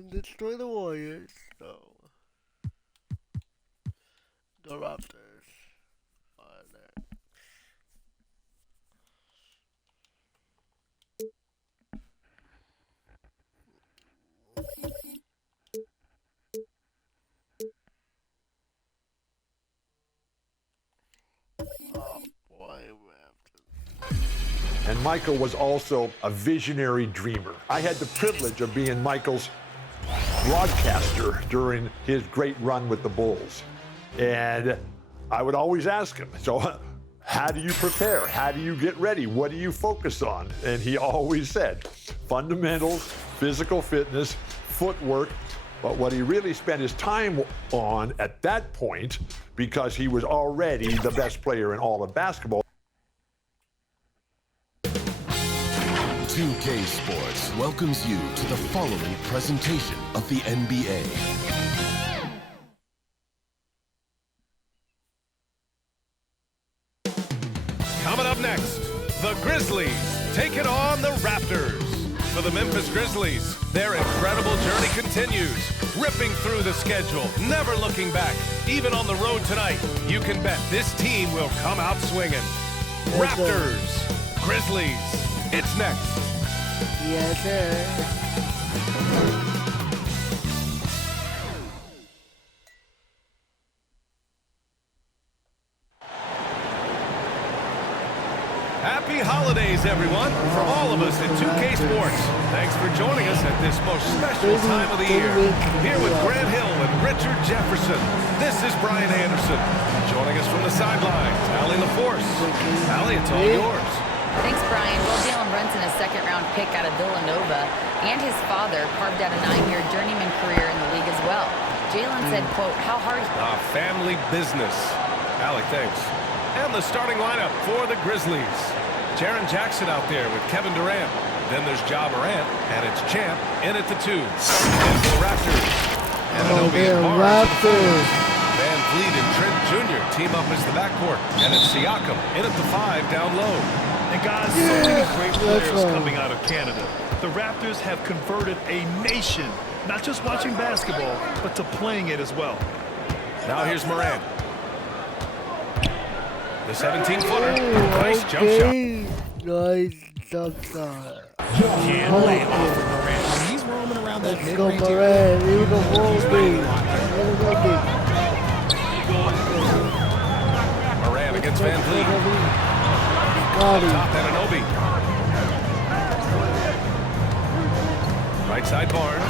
and destroy the Warriors. So the Raptors are there. Oh boy, And Michael was also a visionary dreamer. I had the privilege of being Michael's broadcaster during his great run with the Bulls. And I would always ask him, so how do you prepare? How do you get ready? What do you focus on? And he always said, fundamentals, physical fitness, footwork. But what he really spent his time on at that point, because he was already the best player in all of basketball. 2K Sports welcomes you to the following presentation of the NBA. Coming up next, the Grizzlies taking on the Raptors. For the Memphis Grizzlies, their incredible journey continues, ripping through the schedule, never looking back. Even on the road tonight, you can bet this team will come out swinging. Raptors, Grizzlies, it's next. yes, sir. Happy holidays, everyone, from all of us at 2K Sports. Thanks for joining us at this most special time of the year. Here with Grant Hill and Richard Jefferson, this is Brian Anderson. Joining us from the sidelines, Allie LaForce. Allie, it's all yours. Thanks, Brian. Well, Jalen Brunson, a second-round pick out of Villanova, and his father carved out a 9-year journeyman career in the league as well. Jalen said, quote, how hard... Family business. Allie, thanks. And the starting lineup for the Grizzlies. Jaren Jackson out there with Kevin Durant. Then there's Ja Morant, and it's Champ in at the 2. And for the Raptors. And Anunoby and Barnes. Raptors. Van Vliet and Trent Jr. team up as the backcourt. And it's Siakam in at the 5 down low. And guys, so many great players coming out of Canada. The Raptors have converted a nation, not just watching basketball, but to playing it as well. Now here's Morant. The 17-footer. Nice jump shot. Nice jump shot. Can't lay off of Morant. When he's roaming around that Let's go, mid-range Morant. Here we go, Morant against Van Vliet. Got him. Top Anunoby. Right side Barnes.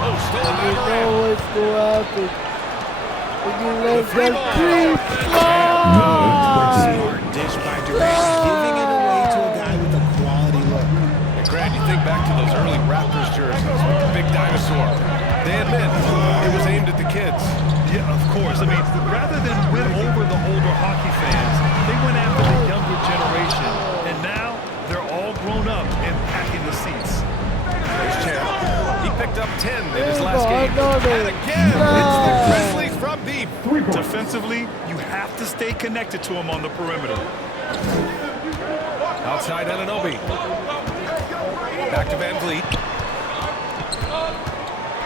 Oh, stolen by You Morant. know what's going to happen. When you let Three that ball. smart dish by Durant, giving it away to a guy with a quality look. And Grant, you think back to those early Raptors jerseys with the big dinosaur. They admit it was aimed at the kids. Yeah, of course. I mean, rather than win over the older hockey fans, they went after the younger generation. And now they're all grown up and packing the seats. There's Champ. He picked up 10 in his last game. Another. And again, it's the Grizzlies from deep. Defensively, you have to stay connected to him on the perimeter. Outside Anunoby. Back to Van Vliet.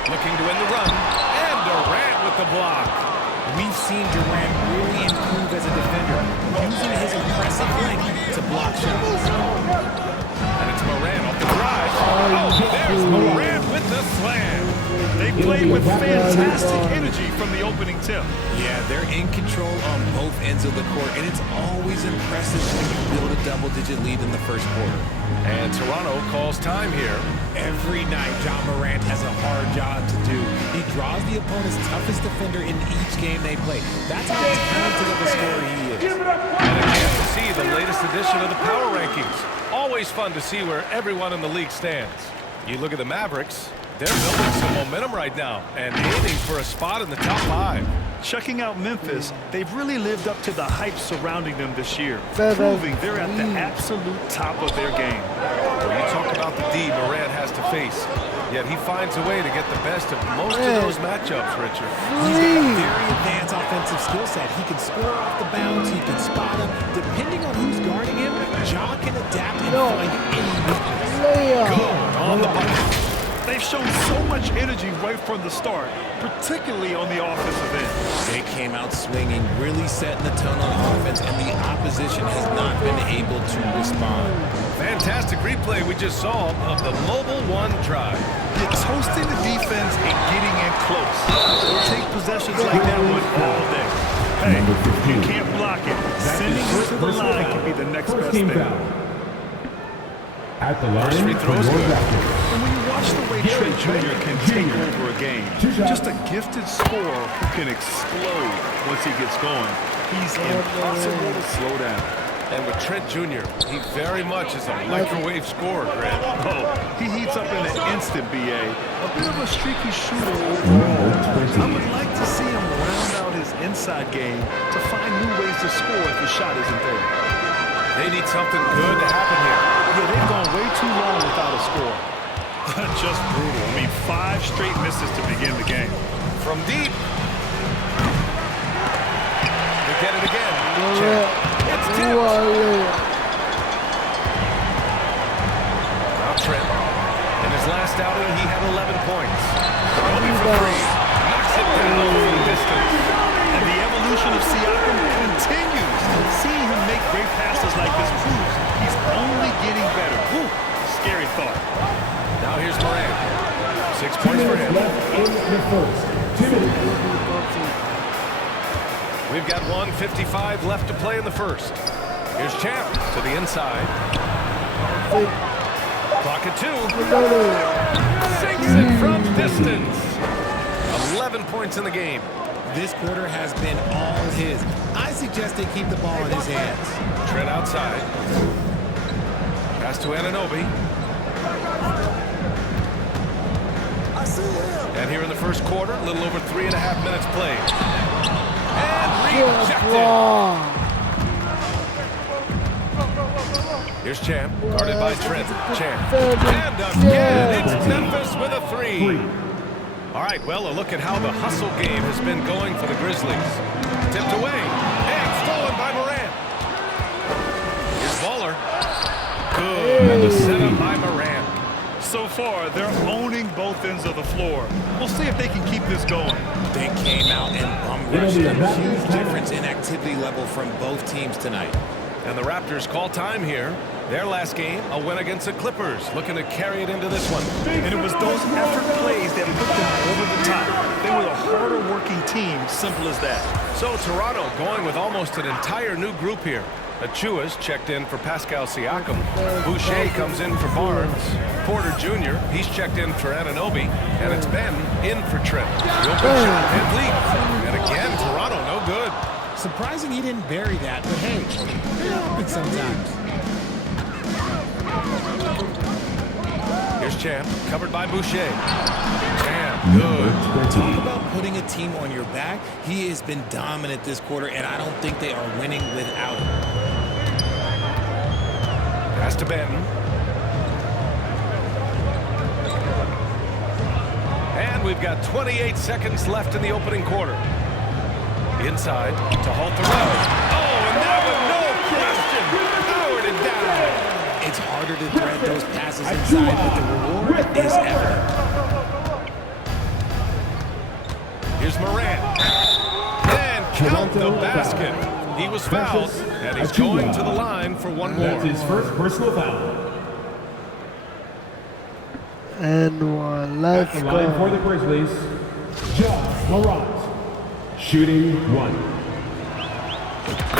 Looking to win the run. And Durant with the block. We've seen Durant really improve as a defender, using his impressive length to block shots. And it's Morant off the drive. Oh, there's Morant with the slam. They played with fantastic energy from the opening tip. Yeah, they're in control on both ends of the court, and it's always impressive when you build a double-digit lead in the first quarter. And Toronto calls time here. Every night, Ja Morant has a hard job to do. He draws the opponent's toughest defender in each game they play. That's how talented of a scorer he is. And a chance to see the latest edition of the power rankings. Always fun to see where everyone in the league stands. You look at the Mavericks, they're building some momentum right now and aiming for a spot in the top 5. Checking out Memphis, they've really lived up to the hype surrounding them this year, Seven. proving they're at the absolute top of their game. When you talk about the D Morant has to face, yet he finds a way to get the best of most of those matchups, Richard. He's got a very advanced offensive skill set. He can score off the bounce, he can spot him. Depending on who's guarding him, Ja can adapt and find any weakness. Layup. Good on the bucket. They've shown so much energy right from the start, particularly on the offensive end. They came out swinging, really setting the tone on offense, and the opposition has not been able to respond. Fantastic replay we just saw of the Mobile One drive. It's hosting the defense and getting in close. Take possessions like that one all day. Hey, you can't block it. Sending it to the line can be the next best thing. At the line, free throws good. And when you watch the way Trent Jr. can take over a game, just a gifted scorer who can explode once he gets going. He's impossible to slow down. And with Trent Jr., he very much is a microwave scorer, Grant. Oh, he heats up in an instant, B.A. A bit of a streaky shooter overall. I would like to see him round out his inside game to find new ways to score if his shot isn't there. They need something good to happen here. Yeah, they've gone way too long without a score. Just brutal. I mean, 5 straight misses to begin the game. From deep. They get it again. It's tipped. Now Trent. In his last outing, he had 11 points. Kobe for 3. Knocks it down from distance. And the evolution of Siakam continues. Seeing him make great passes like this proves he's only getting better. Ooh, scary thought. Now here's Morant. 6 points for him. We've got 1:55 left to play in the first. Here's Champ to the inside. Clock at 2. Sinks it from distance. 11 points in the game. This quarter has been all his. I suggest they keep the ball in his hands. Trent outside. Pass to Anunoby. And here in the first quarter, a little over 3.5 minutes played. And rejected. Here's Champ, guarded by Trent. Champ. And again, it's Memphis with a 3. All right, well, a look at how the hustle game has been going for the Grizzlies. Tipped away and stolen by Morant. Here's Baller. Good setup by Morant. So far, they're owning both ends of the floor. We'll see if they can keep this going. They came out and rushed. A huge difference in activity level from both teams tonight. And the Raptors call time here. Their last game, a win against the Clippers, looking to carry it into this one. And it was those effort plays that put them over the top. They were a harder working team, simple as that. So Toronto going with almost an entire new group here. Achua's checked in for Pascal Siakam. Boucher comes in for Barnes. Porter Jr., he's checked in for Anunoby. And it's Ben in for Trent. The open shot and lead. And again, Toronto no good. Surprising he didn't bury that, but hey, it happens sometimes. Here's Champ, covered by Boucher. Champ, good. Talk about putting a team on your back. He has been dominant this quarter, and I don't think they are winning without him. Pass to Benton. And we've got 28 seconds left in the opening quarter. Inside to halt the run. Oh, and that one, no question, powered it down. It's harder to thread those passes inside, but the reward is evident. Here's Morant. And count the basket. He was fouled, and he's going to the line for one more. That's his first personal foul. And one. Let's At the line for the Grizzlies, Ja Morant. Shooting 1.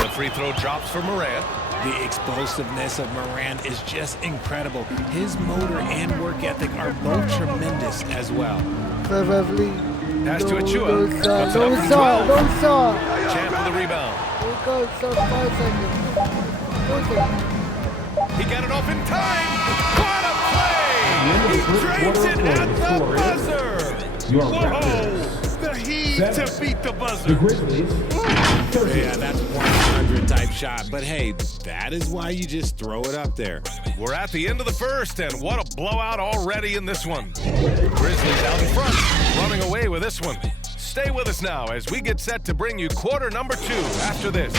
The free throw drops for Morant. The explosiveness of Morant is just incredible. His motor and work ethic are both tremendous as well. Pass to Achua. Don't Champ with the rebound. He got it off in time. What a play! He drains it at the buzzer. Your Whoa! Raptors. The heat to beat the buzzer. The Grizzlies. 30. Yeah, that's 100 type shot, but hey, that is why you just throw it up there. We're at the end of the first, and what a blowout already in this one. Grizzlies out in front, running away with this one. Stay with us now as we get set to bring you quarter number 2 after this.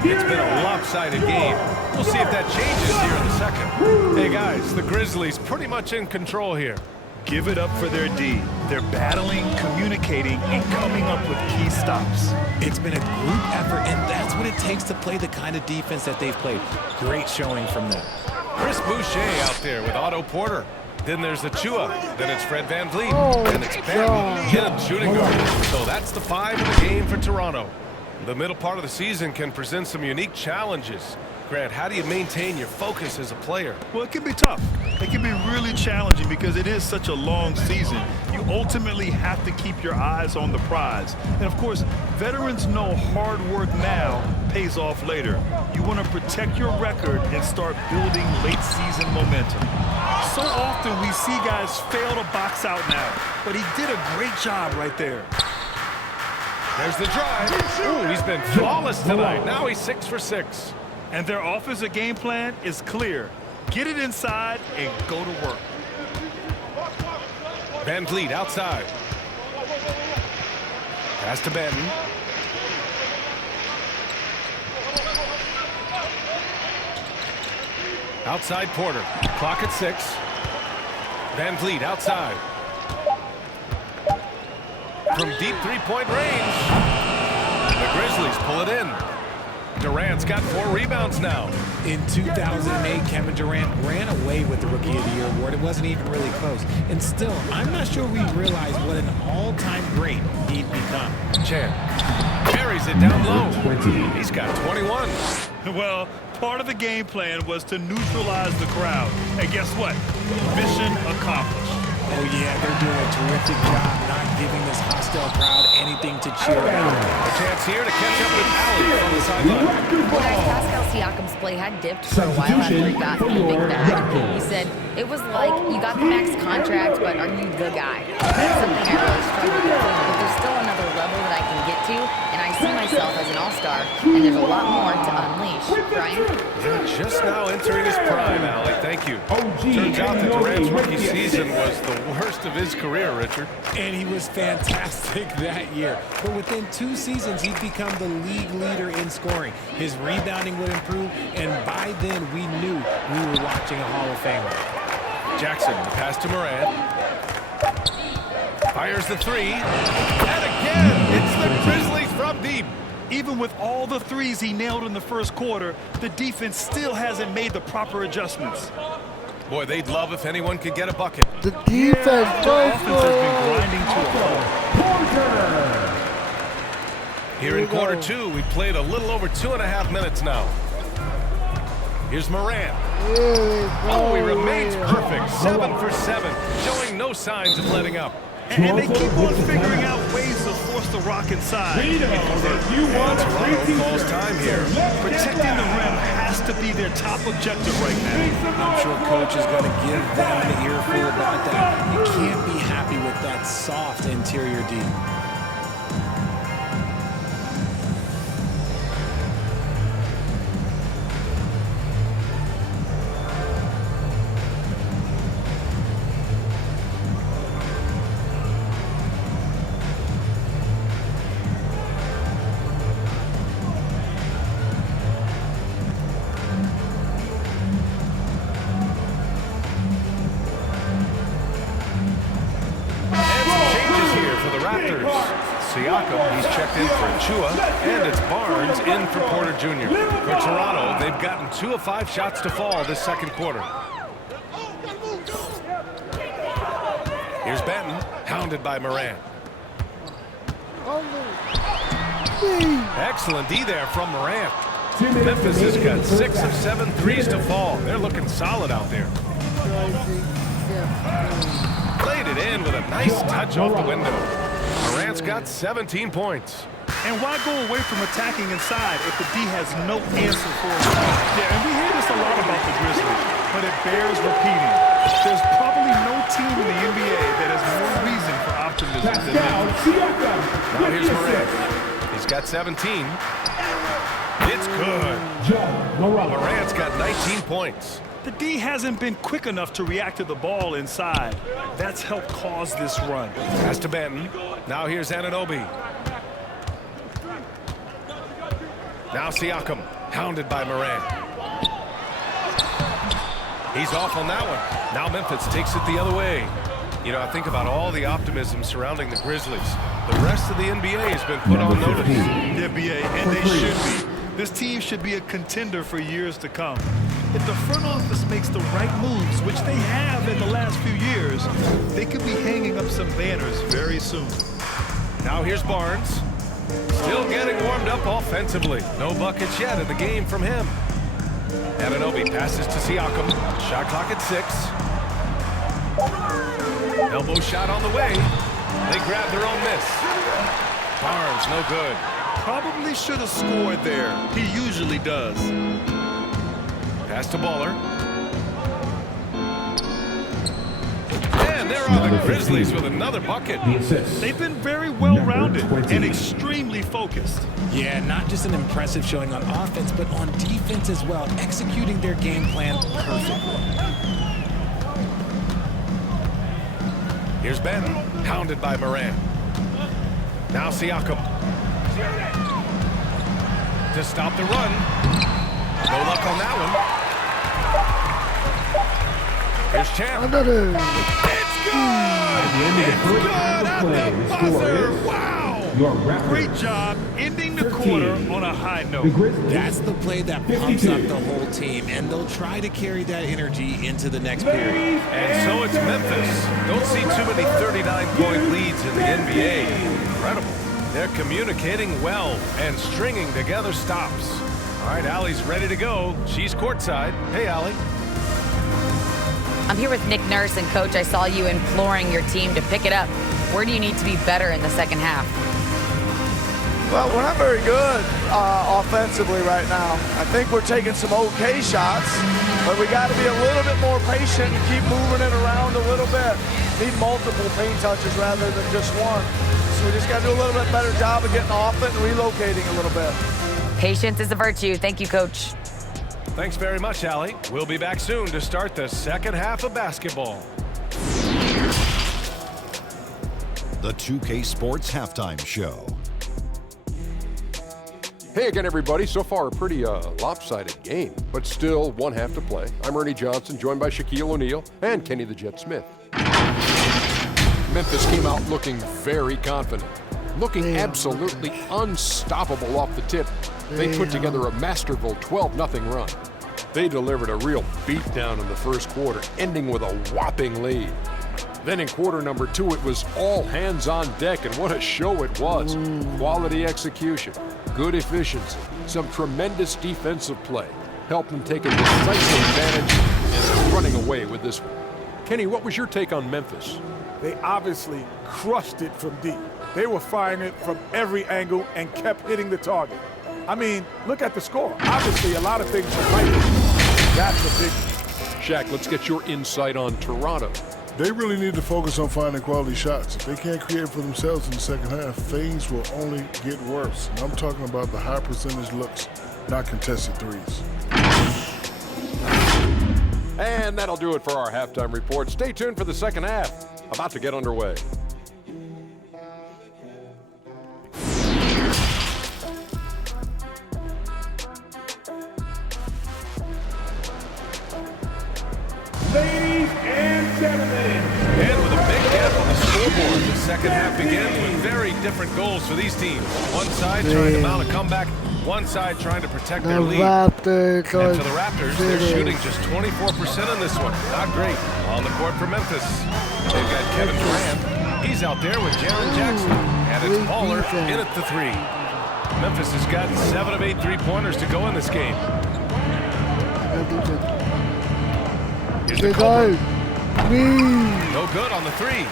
It's been a lopsided game. We'll see if that changes here in the second. Hey, guys, the Grizzlies pretty much in control here. Give it up for their D. They're battling, communicating, and coming up with key stops. It's been a group effort, and that's what it takes to play the kind of defense that they've played. Great showing from them. Chris Boucher out there with Otto Porter. Then there's Achua. Then it's Fred VanVleet. Oh, and it's Ben Gibb shooting guard. So that's the 5 in the game for Toronto. The middle part of the season can present some unique challenges. Grant, how do you maintain your focus as a player? Well, it can be tough. It can be really challenging because it is such a long season. You ultimately have to keep your eyes on the prize. And of course, veterans know hard work now pays off later. You want to protect your record and start building late season momentum. So often we see guys fail to box out now, but he did a great job right there. There's the drive. Ooh, he's been flawless tonight. Now he's 6 for 6. And their offensive game plan is clear. Get it inside and go to work. VanVleet outside. Pass to Benton. Outside Porter. Clock at 6. VanVleet outside. From deep three-point range. The Grizzlies pull it in. Durant's got 4 rebounds now. In 2008, Kevin Durant ran away with the Rookie of the Year award. It wasn't even really close. And still, I'm not sure we realize what an all-time great he'd become. Chan carries it down low. He's got 21. Well, part of the game plan was to neutralize the crowd. And guess what? Mission accomplished. Oh, yeah, they're doing a terrific job not giving this hostile crowd anything to cheer about. A chance here to catch up with Allen on the sideline. Well, guys, Pascal Siakam's play had dipped for a while after he got the big bag. He said, it was like, you got the max contract, but are you the guy? That's something I really struggle with, but there's still another level that I can get to, and I see myself as an all-star, and there's a lot more to unleash. Brian? Yeah, just now entering his prime, Allie. Thank you. Turns out that Durant's rookie season was the worst of his career, Richard. And he was fantastic that year. But within 2 seasons, he'd become the league leader in scoring. His rebounding would improve, and by then we knew we were watching a Hall of Famer. Jackson, the pass to Morant. Fires the 3. And again, it's the Grizzlies from deep. Even with all the threes he nailed in the first quarter, the defense still hasn't made the proper adjustments. Boy, they'd love if anyone could get a bucket. The defense, The offense has been grinding to a halt. Here in quarter 2, we played a little over 2.5 minutes now. Here's Morant. Oh, he remains perfect. 7 for 7, showing no signs of letting up. And they keep on figuring out ways to force the rock inside. Toronto calls time here. Protecting the rim has to be their top objective right now. I'm sure coach is going to give them an earful about that. You can't be happy with that soft interior D. Siakam, he's checked in for Achua, and it's Barnes in for Porter Jr. For Toronto, they've gotten 2 of 5 shots to fall this second quarter. Here's Benton, hounded by Morant. Excellent D there from Morant. Memphis has got 6 of 7 threes to fall. They're looking solid out there. Played it in with a nice touch off the window. Morant's got 17 points. And why go away from attacking inside if the D has no answer for it? Yeah, and we hear this a lot about the Grizzlies, but it bears repeating. There's probably no team in the NBA that has more reason for optimism than them. Now here's Morant. He's got 17. It's good. Morant's got 19 points. The D hasn't been quick enough to react to the ball inside. That's helped cause this run. Pass to Benton. Now here's Anunoby. Now Siakam, hounded by Morant. He's off on that one. Now Memphis takes it the other way. You know, I think about all the optimism surrounding the Grizzlies. The rest of the NBA has been put on notice. Yeah, BA, and they should be. This team should be a contender for years to come. If the front office makes the right moves, which they have in the last few years, they could be hanging up some banners very soon. Now here's Barnes. Still getting warmed up offensively. No buckets yet in the game from him. Anunoby passes to Siakam. Shot clock at 6. Elbow shot on the way. They grab their own miss. Barnes, no good. Probably should have scored there. He usually does. Pass to Baller. And there are the Grizzlies with another bucket. They've been very well-rounded and extremely focused. Yeah, not just an impressive showing on offense, but on defense as well, executing their game plan perfectly. Here's Ben, hounded by Morant. Now Siakam. To stop the run. No luck on that one. Here's Champ. It's good! It's good at the buzzer! Wow! Great job ending the quarter on a high note. That's the play that pumps up the whole team, and they'll try to carry that energy into the next period. And so it's Memphis. Don't see too many 39-point leads in the NBA. Incredible. They're communicating well and stringing together stops. All right, Allie's ready to go. She's courtside. Hey, Allie. I'm here with Nick Nurse, and Coach, I saw you imploring your team to pick it up. Where do you need to be better in the second half? Well, we're not very good offensively right now. I think we're taking some okay shots, but we got to be a little bit more patient and keep moving it around a little bit. Need multiple paint touches rather than just one. So we just got to do a little bit better job of getting off it and relocating a little bit. Patience is a virtue. Thank you, Coach. Thanks very much, Allie. We'll be back soon to start the second half of basketball. The 2K Sports Halftime Show. Hey again, everybody. So far, a pretty lopsided game, but still one half to play. I'm Ernie Johnson, joined by Shaquille O'Neal and Kenny the Jet Smith. Memphis came out looking very confident, looking absolutely unstoppable off the tip. They put together a masterful 12-0 run. They delivered a real beatdown in the first quarter, ending with a whopping lead. Then in quarter number 2, it was all hands on deck, and what a show it was. Quality execution, good efficiency, some tremendous defensive play helped them take a decisive advantage, and they're running away with this one. Kenny, what was your take on Memphis? They obviously crushed it from deep. They were firing it from every angle and kept hitting the target. I mean, look at the score. Obviously, a lot of things are right. That's a big one. Shaq, let's get your insight on Toronto. They really need to focus on finding quality shots. If they can't create for themselves in the second half, things will only get worse. And I'm talking about the high percentage looks, not contested threes. And that'll do it for our halftime report. Stay tuned for the second half. About to get underway. Ladies and gentlemen. And with a big gap on the scoreboard, the second half begins with very different goals for these teams. One side trying to mount a comeback, one side trying to protect their lead. And for the Raptors, they're shooting just 24% on this one. Not great. On the court for Memphis, they've got Kevin Durant. He's out there with Jaren Jackson. And it's Baller in at the 3. Memphis has gotten 7 of 8 three-pointers to go in this game. Here's the Culver. No good on the 3.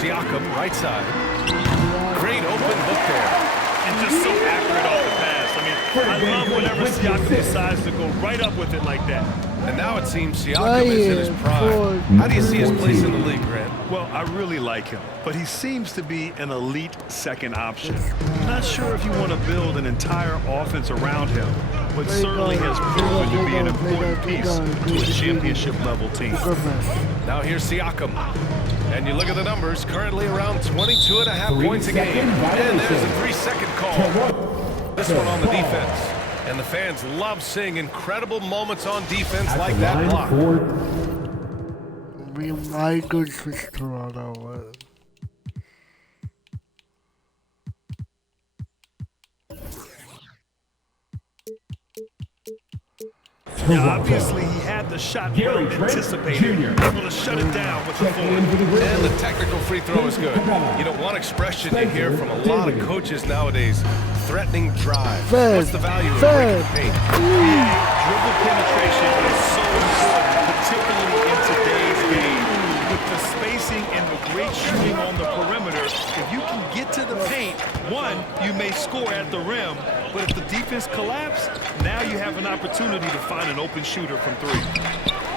Siakam, right side. Great open look there. And just so accurate off the pass. I mean, I love whenever Siakam decides to go right up with it like that. And now it seems Siakam is in his prime. How do you see his place in the league, Grant? Well, I really like him, but he seems to be an elite second option. Not sure if you want to build an entire offense around him, but certainly has proven to be an important piece to a championship-level team. Now here's Siakam. And you look at the numbers, currently around 22.5 points a game. And there's a 3-second call. This one on the defense. And the fans love seeing incredible moments on defense like that block. My good for Toronto. Now, obviously, he had the shot well anticipated, able to shut it down with the forward. And the technical free throw is good. You know, one expression you hear from a lot of coaches nowadays, threatening drive. What's the value of breaking the paint? Dribble penetration is so important, particularly in today's game. With the spacing and the great shooting on the perimeter, if you can get to the paint, one, you may score at the rim, but if the defense collapses, now you have an opportunity to find an open shooter from three.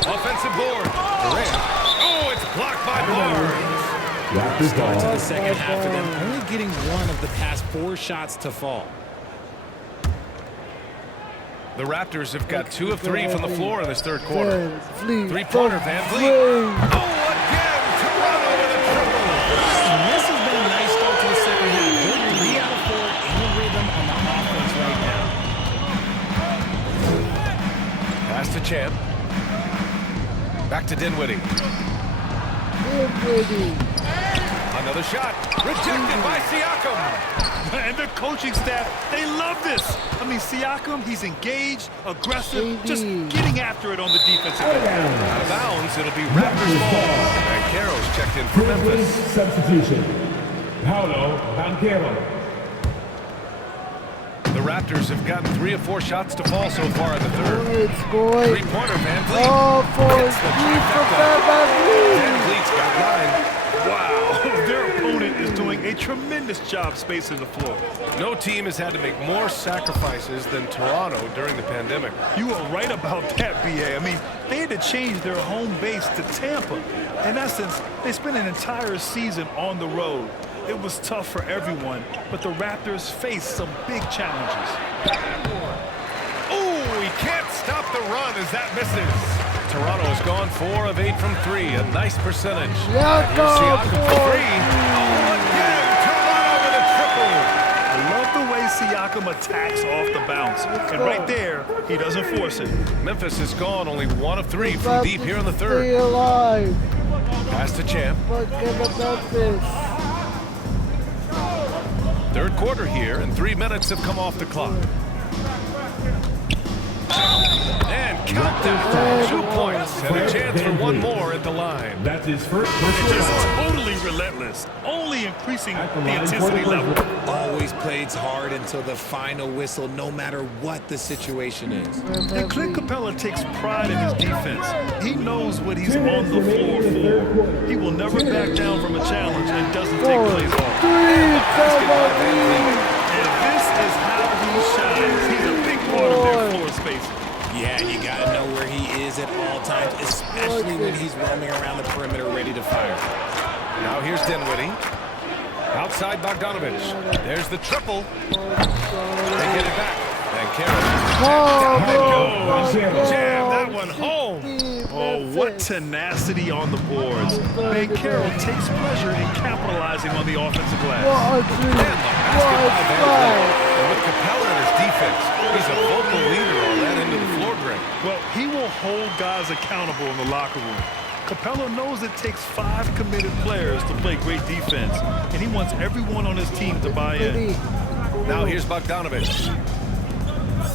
Offensive board. Durant. Oh, it's blocked by Barnes. Start to the second half of them only getting one of the past 4 shots to fall. The Raptors have got 2 of 3 from the floor in this third quarter. Three-pointer, Van Vliet. Oh, again, Toronto with a triple. And this has been a nice start to the second half. They're 3 out of 4 in the rhythm on the offense right now. Pass to Champ. Back to Dinwiddie. Another shot. Rejected by Siakam. And the coaching staff, they love this. I mean, Siakam, he's engaged, aggressive, just getting after it on the defensive end. Out of bounds, it'll be Raptors ball. And Caro's checked in for Memphis. Substitution. Paulo Banchero. The Raptors have gotten 3 of 4 shots to fall so far in the third. Three-pointer, Van Vliet. Van Vliet's got 9. Wow, their opponent is doing a tremendous job spacing the floor. No team has had to make more sacrifices than Toronto during the pandemic. You are right about that, B.A. I mean, they had to change their home base to Tampa. In essence, they spent an entire season on the road. It was tough for everyone, but the Raptors faced some big challenges. Oh, he can't stop the run as that misses. Toronto has gone 4 of 8 from 3, a nice percentage. Siakam for 3. Oh, again, Toronto with a triple. I love the way Siakam attacks off the bounce. And right there, he doesn't force it. Memphis has gone only 1 of 3 from deep here in the third. Pass to Champ. Third quarter here, and 3 minutes have come off the clock. And count that. 2 points and a chance for 1 more at the line. That's his first Just totally relentless, only increasing the intensity level. Always plays hard until the final whistle, no matter what the situation is. And Clint Capella takes pride in his defense. He knows what he's on the floor for. He will never back down from a challenge and doesn't take plays off. And this is how he shines. He's a big part of their floor spacing. Yeah, you got to know where he is at all times, especially when he's roaming around the perimeter ready to fire. Now here's Dinwiddie. Outside Bogdanovich. There's the triple. They get it back. And Down it goes. Jam that one home. Oh, what tenacity on the boards. Banchero takes pleasure in capitalizing on the offensive glass. And the basket by Van Vliet. And with Capella in his defense, he's a vocal leader on that end of the floor break. Well, he will hold guys accountable in the locker room. Capella knows it takes 5 committed players to play great defense, and he wants everyone on his team to buy in. Now here's Bogdanovich.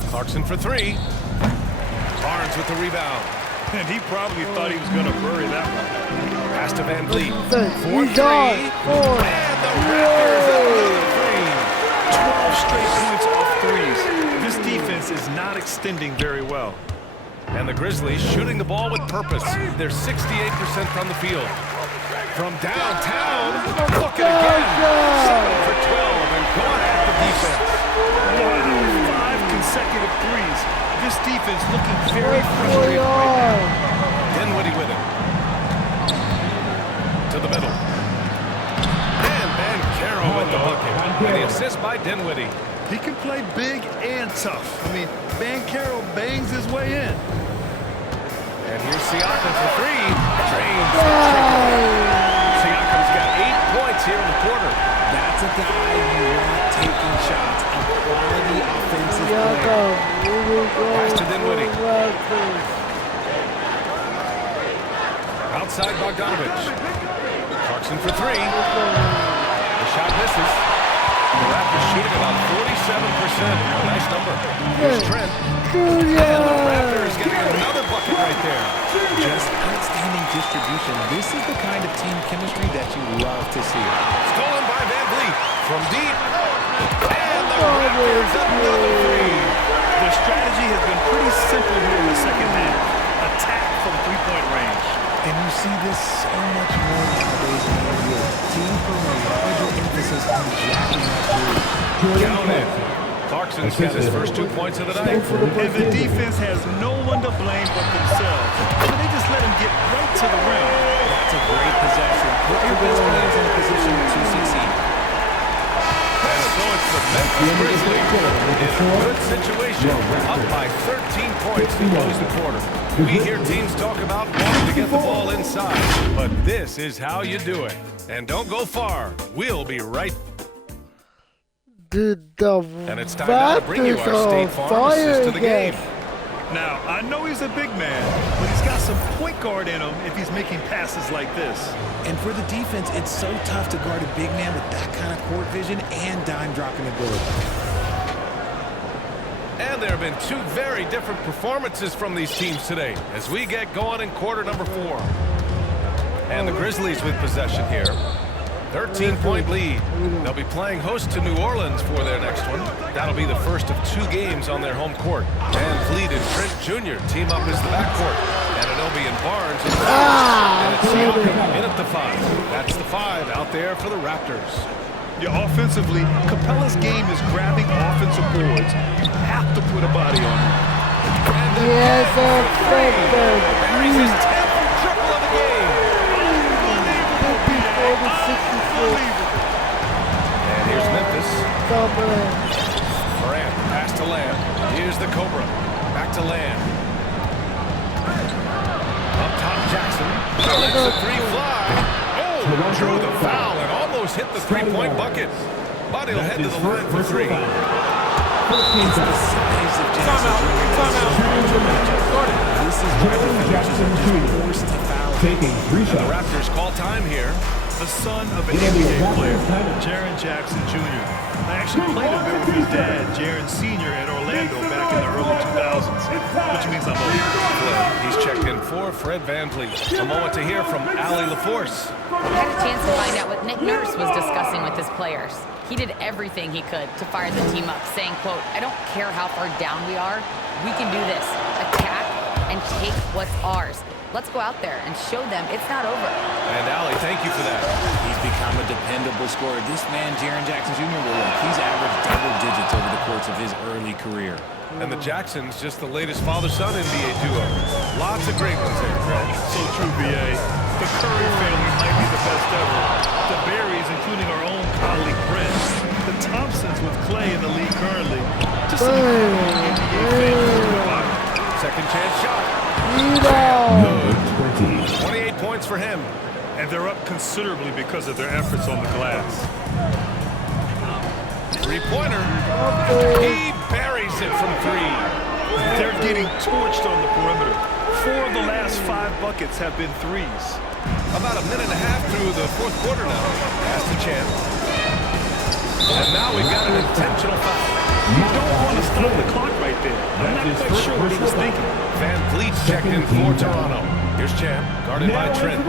Clarkson for 3. Barnes with the rebound. And he probably thought he was going to bury that one. Pass to Van Vliet. 4-3. And the Raptors have another 3. 12 straight points off threes. This defense is not extending very well. And the Grizzlies shooting the ball with purpose. They're 68% from the field. From downtown, look at again. 7 for 12 and going at the defense. Wow, 5 consecutive threes. This defense looking very frustrated right now. Dinwiddie with it. To the middle. And Banchero with the bucket. And the assist by Dinwiddie. He can play big and tough. I mean, Banchero bangs his way in. And here's Siakam for three. Drains the trigger. Siakam's got 8 points here in the quarter. That's a guy you want taking shots. A quality offensive player. Pass to Dinwiddie. Outside Bogdanovich. Clarkson for three. The shot misses. The Raptors shooting about 47%. Nice number. Here's Trent. And the Raptors getting another bucket right there. Just outstanding distribution. This is the kind of team chemistry that you love to see. Stolen by Van Vliet from deep. And the Raptors another three. Their strategy has been pretty simple here in the second half. Attack from three-point range. And you see this so much more nowadays in the NBA. Teams put a larger emphasis on jacking up three. Count it. Clarkson's got his first 2 points of the night. And the defense has no one to blame but themselves. So they just let him get right to the rim. That's a great possession. Put your best players in a position to succeed. And so it's the Memphis Grizzlies in a good situation, up by 13 points to close the quarter. We hear teams talk about wanting to get the ball inside, but this is how you do it. And don't go far. We'll be right back. And it's time now to bring you our State Farm assist to the game. Now, I know he's a big man, but he's got some point guard in him if he's making passes like this. And for the defense, it's so tough to guard a big man with that kind of court vision and dime dropping ability. And there have been two very different performances from these teams today as we get going in quarter number 4. And the Grizzlies with possession here. 13-point lead. They'll be playing host to New Orleans for their next one. That'll be the first of 2 games on their home court. Van Vliet and Trent Jr. team up as the backcourt. And it'll be in Barnes and and it's Siakam in at the 5. That's the 5 out there for the Raptors. Yeah, offensively, Capella's game is grabbing offensive boards. You have to put a body on him. Yes, Barry's his 10th triple of the game. And here's Memphis. Morant, pass to Lamb. Here's the Cobra. Back to Lamb. Up top, Jackson. Lets the three fly. Oh, drew the foul and almost hit the three-point bucket. But he'll head to the line for 3. It's the size of Jackson. This is where the defenders are just forced to foul. Taking 3 shots. The Raptors call time here. The son of an NBA player, Jaren Jackson Jr. I actually played a bit with his dad, Jaren Sr. at Orlando back in the early 2000s, which means I'm old. He's checked in for Fred VanVleet. A moment to hear from Allie LaForce. I had a chance to find out what Nick Nurse was discussing with his players. He did everything he could to fire the team up, saying, quote, "I don't care how far down we are. We can do this. Attack and take what's ours. Let's go out there and show them it's not over." And Allie, thank you for that. He's become a dependable scorer. This man, Jaren Jackson Jr., he's averaged double digits over the course of his early career. And the Jacksons, just the latest father-son NBA duo. Lots of great ones there, Fred. So true, B.A. The Curry family might be the best ever. The Berrys, including our own colleague Brent. The Thompsons with Clay in the league currently. Just some NBA fans. Second chance shot. Number 28 points for him. And they're up considerably because of their efforts on the glass. Three-pointer. He buries it from 3. They're getting torched on the perimeter. 4 of the last 5 buckets have been threes. About a minute and a half through the 4th quarter now. Pass to Champ. And now we've got an intentional foul. You don't want to stop the clock right there. I'm not quite sure what he was thinking. Van Vliet's checked in for Toronto. Here's Champ, guarded by Trent.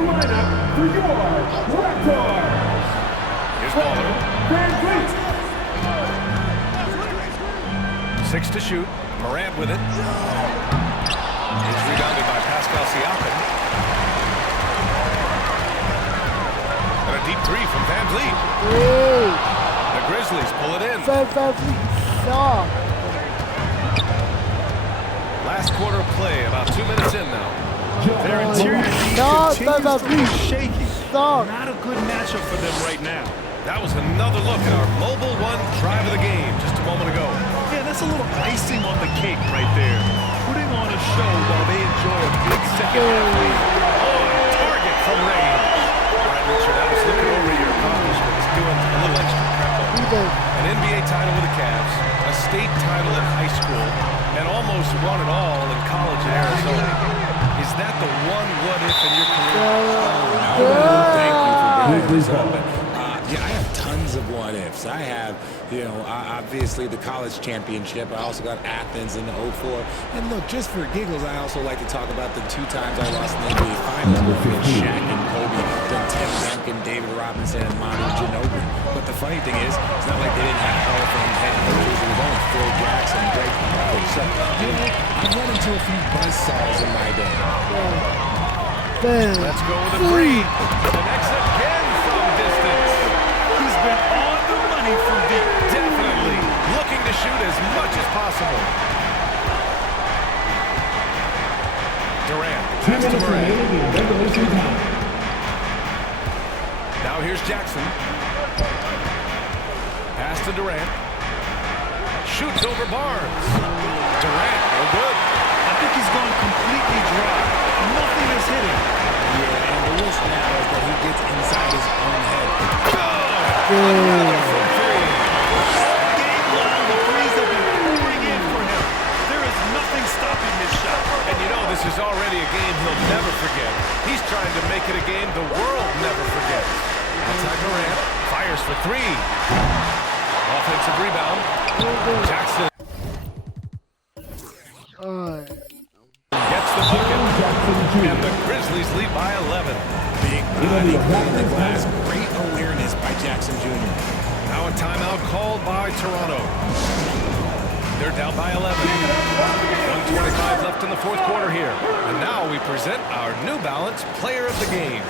Here's Baller. 6 to shoot. Morant with it. It's rebounded by Pascal Siakam. And a deep 3 from Van Vliet. The Grizzlies pull it in. Last quarter of play, about 2 minutes in now. Their interior continues to be shaky. Not a good matchup for them right now. That was another look at our Mobile One drive of the game just a moment ago. Yeah, that's a little icing on the cake right there. Putting on a show while they enjoy a big second half lead. Oh, target from range. All right, Richard, I was looking over your accomplishments, doing a little extra prep on an NBA title with the Cavs, a state title in high school, and almost won it all in college in Arizona. Is that the one what-if in your career? Thank you for bringing this up. Yeah, I have tons of what-ifs. I have, obviously the college championship. I also got Athens in the 04. And look, just for giggles, I also like to talk about the 2 times I lost in the NBA Finals with Shaq and Kobe, then Tim Duncan, David Robinson, and Manu Ginobili. But the funny thing is, it's not like they didn't have Hall of Fame head coaches. It was only Phil Jackson, Greg Popovich. So, I've run into a few buzzsaws in my day. Let's go with a 3. Connects again from distance. He's been on the money from deep. Definitely looking to shoot as much as possible. Durant. Pass to Murray. Now here's Jackson. Pass to Durant. Shoots over Barnes. Durant, no good. I think he's gone completely dry. Nothing is hitting. Yeah, and the risk now is that he gets inside his own head. Another from 3. Game long, the threes have been pouring in for him. There is nothing stopping his shot. And this is already a game he'll never forget. He's trying to make it a game the world never forgets. Outside Durant, fires for 3. Offensive rebound. Jackson. Gets the bucket. And the Grizzlies lead by 11. Big body clearing the glass. Great awareness by Jackson Jr. Now a timeout called by Toronto. They're down by 11. 1:25 left in the fourth quarter here. And now we present our New Balance Player of the Game.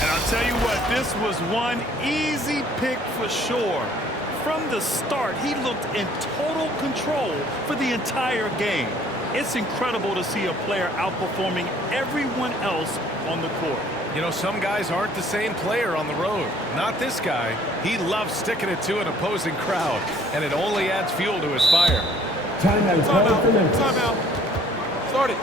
And I'll tell you what, this was one easy pick for sure. From the start, he looked in total control for the entire game. It's incredible to see a player outperforming everyone else on the court. You know, some guys aren't the same player on the road. Not this guy. He loves sticking it to an opposing crowd, and it only adds fuel to his fire. Timeout. Timeout. Start it.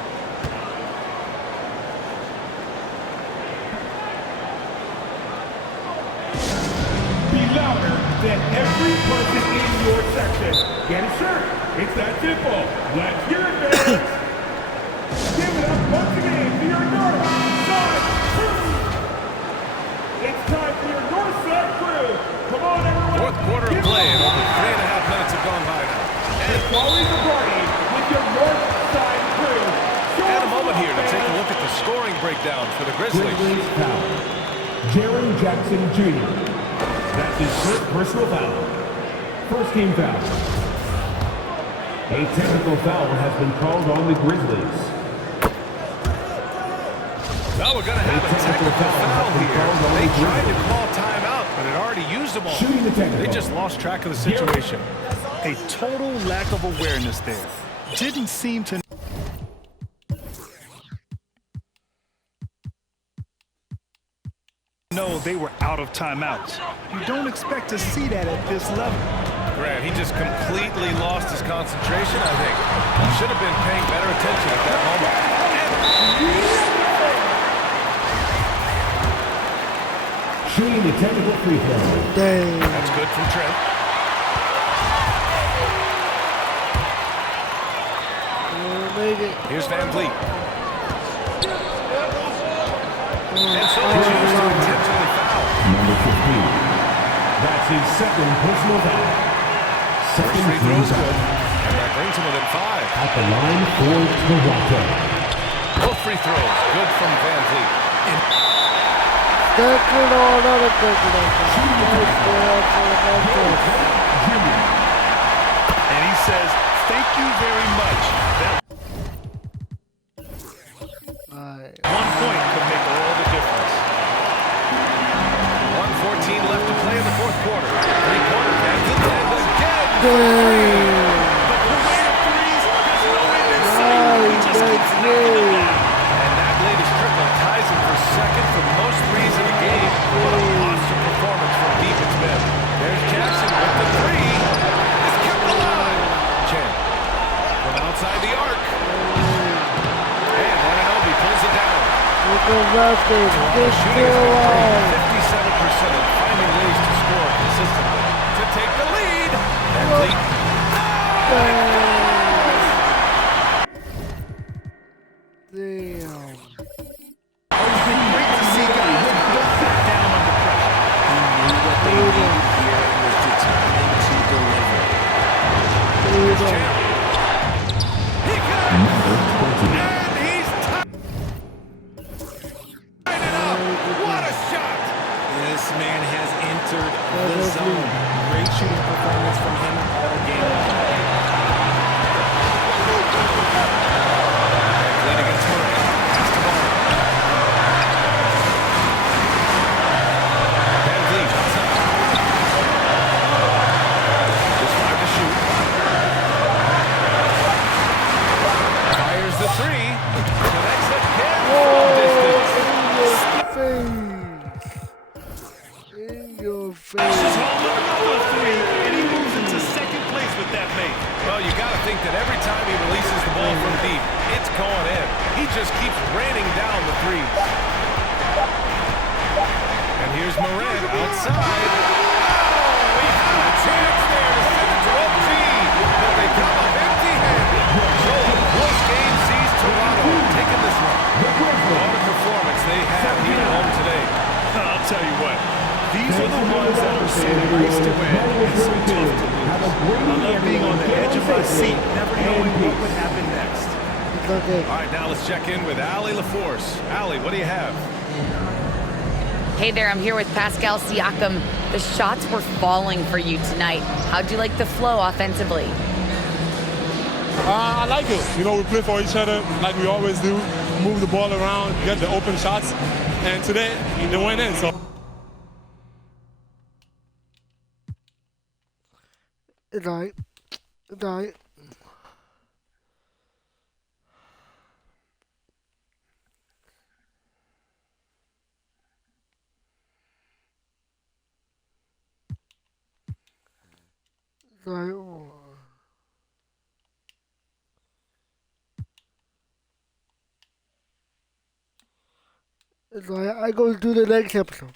Be louder than every person in your section. Get a shirt. It's that simple. Let's hear it, fans. Give it up once again for your North Side Crew. It's time for your North Side Crew. Come on, everyone. Fourth quarter of play, and over 3.5 minutes have gone by now. It's always a party with your North Side Crew. And a moment here to take a look at the scoring breakdown for the Grizzlies. Foul. Jaren Jackson Jr. That's his first personal foul. First team foul. A technical foul has been called on the Grizzlies. Well, we're going to have a technical foul here. They tried to call timeout, but had already used them all. They just lost track of the situation. A total lack of awareness there. Didn't seem to know they were out of timeouts. You don't expect to see that at this level. Grant, he just completely lost his concentration, I think. Should have been paying better attention at that moment. Shooting the technical free throw. That's good from Trent. Here's Van Vliet. And so they choose to intentionally foul. Number 15. That's his second personal foul. First free throw's good. And that brings him within 5. At the line for Toronto. Both free throws good from Van Vliet. And he says, thank you very much. That 1 point could make all the difference. 1:14 left to play in the fourth quarter. Three-quarter Van Vliet and again. The parade of threes has no end in sight. He just keeps knocking them down. And that latest triple ties him for second for most threes in the game. What a monster performance from deep it's been. There's Jackson with the 3. It's kept alive. nothing. Just Shooting has still been great, on. 57%, and finding ways to score consistently. To take the lead. Van Vliet. Damn. Great to see guys who don't back down under pressure. He knew what they needed here and was determined to deliver. Here's Champ. He connects. And he's tied it up. What a shot. This man has entered the zone. Great shooting performance from him all game long. Lead against Murray. Pass to Ball. Van Vliet outside. Just 5 to shoot. Fires the 3. Connects again from distance. In your face. Dashes home another 3, and he moves into second place with that make. Well, you got to think that every time he releases the ball from deep, it's going in. He just keeps raining down the threes. And here's Moran outside. Oh, he had a chance there to send it to OG, but they come up empty-handed. So a close game sees Toronto taking this one. What a performance they have here at home today. I'll tell you what, these are the ones that are so nice to win and so tough to lose. I love being on the edge of my seat, never knowing what would happen next. All right, now let's check in with Allie LaForce. Allie, what do you have? Hey there, I'm here with Pascal Siakam. The shots were falling for you tonight. How'd you like the flow offensively? I like it. You know, we play for each other like we always do. Move the ball around, get the open shots. And today, they went in, so. Good night. Good night. I go to do the next episode.